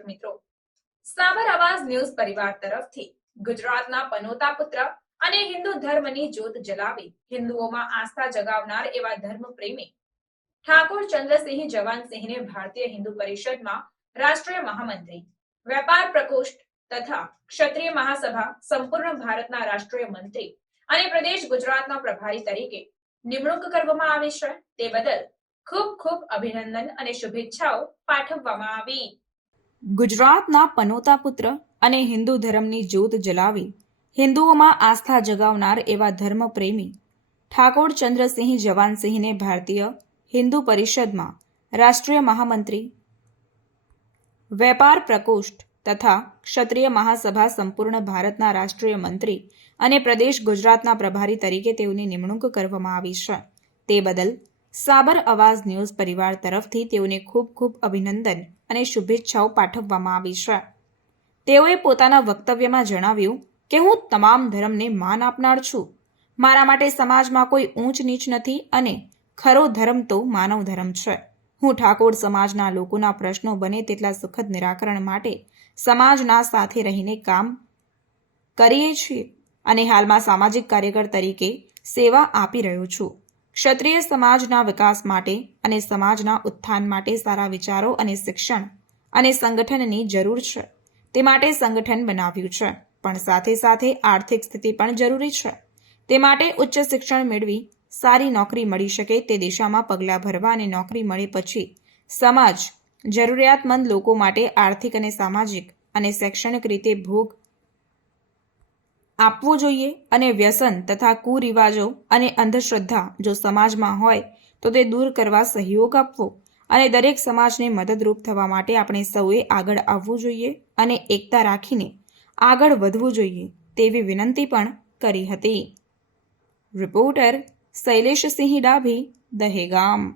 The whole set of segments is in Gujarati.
દર્શક મિત્રો, સાબર આવાજ ન્યૂઝ પરિવાર તરફથી ગુજરાતના પનોતા પુત્ર અને હિન્દુ ધર્મની જ્યોત જલાવી હિન્દુઓમાં આસ્થા જગાવનાર એવા ધર્મ પ્રેમી ઠાકોર ચંદ્રસિંહ જવાનસિંહને ભારતીય હિન્દુ પરિષદમાં રાષ્ટ્રીય મહામંત્રી, વેપાર પ્રકોષ્ઠ તથા ક્ષત્રિય મહાસભા સંપૂર્ણ ભારતના રાષ્ટ્રીય મંત્રી અને પ્રદેશ ગુજરાતના પ્રભારી તરીકે નિમણૂક કરવામાં આવી છે. તે બદલ ખૂબ ખૂબ અભિનંદન અને શુભેચ્છાઓ પાઠવવામાં આવી. ગુજરાતના પનોતા પુત્ર અને હિન્દુ ધર્મની જ્યોત જલાવી હિન્દુઓમાં આસ્થા જગાવનાર એવા ધર્મપ્રેમી ઠાકોર ચંદ્રસિંહ જવાનસિંહને ભારતીય હિન્દુ પરિષદમાં રાષ્ટ્રીય મહામંત્રી, વેપાર પ્રકોષ્ઠ તથા ક્ષત્રિય મહાસભા સંપૂર્ણ ભારતના રાષ્ટ્રીય મંત્રી અને પ્રદેશ ગુજરાતના પ્રભારી તરીકે તેઓની નિમણૂક કરવામાં આવી છે. તે બદલ સાબર અવાજ ન્યૂઝ પરિવાર તરફથી તેઓને ખૂબ ખૂબ અભિનંદન અને શુભેચ્છાઓ પાઠવવામાં આવી છે. તેઓએ પોતાના વક્તવ્યમાં જણાવ્યું કે હું તમામ ધર્મને માન આપનાર છું. મારા માટે સમાજમાં કોઈ ઊંચ નીચ નથી અને ખરો ધર્મ તો માનવ ધર્મ છે. હું ઠાકોર સમાજના લોકોના પ્રશ્નો બને તેટલા સુખદ નિરાકરણ માટે સમાજના સાથે રહીને કામ કરીએ છીએ અને હાલમાં સામાજિક કાર્યકર તરીકે સેવા આપી રહ્યો છું. ક્ષત્રિય સમાજના વિકાસ માટે અને સમાજના ઉત્થાન માટે સારા વિચારો અને શિક્ષણ અને સંગઠનની જરૂર છે. તે માટે સંગઠન બનાવ્યું છે, પણ સાથે સાથે આર્થિક સ્થિતિ પણ જરૂરી છે. તે માટે ઉચ્ચ શિક્ષણ મેળવી સારી નોકરી મળી શકે તે દિશામાં પગલાં ભરવા અને નોકરી મળે પછી સમાજ જરૂરિયાતમંદ લોકો માટે આર્થિક અને સામાજિક અને શૈક્ષણિક રીતે ભોગ આપવો જોઈએ અને વ્યસન તથા કુરિવાજો અને અંધશ્રદ્ધા જો સમાજમાં હોય તો તે દૂર કરવા સહયોગ આપવો અને દરેક સમાજને મદદરૂપ થવા માટે આપણે સૌએ આગળ આવવું જોઈએ અને એકતા રાખીને આગળ વધવું જોઈએ તેવી વિનંતી પણ કરી હતી. રિપોર્ટર શૈલેષસિંહ ડાભી, દહેગામ.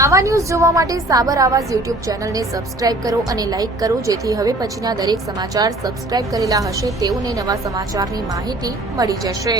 આવા ન્યૂઝ જોવા માટે સાબર આવાજ યુટ્યુબ ચેનલને સબસ્ક્રાઇબ કરો અને લાઇક કરો, જેથી હવે પછીના દરેક સમાચાર સબસ્ક્રાઇબ કરેલા હશે તેઓને નવા સમાચારની માહિતી મળી જશે.